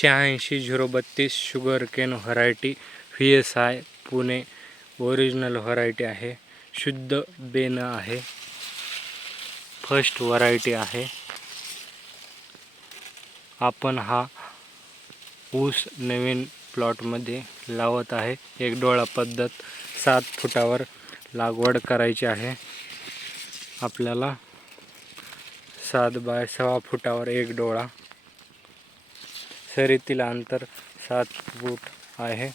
शहाऐंशी झिरो बत्तीस sugar cane variety V S I Pune. Original variety आहे. शुद्ध बेन आहे. फर्स्ट व्हरायटी आहे. आपण हा ऊस नवीन प्लॉटमध्ये लावत आहे. एक डोळा पद्धत सात फुटावर लागवड करायची आहे. आपल्याला सात बाय सहा फुटावर एक डोळा सरीतील अंतर सात बूट आहे.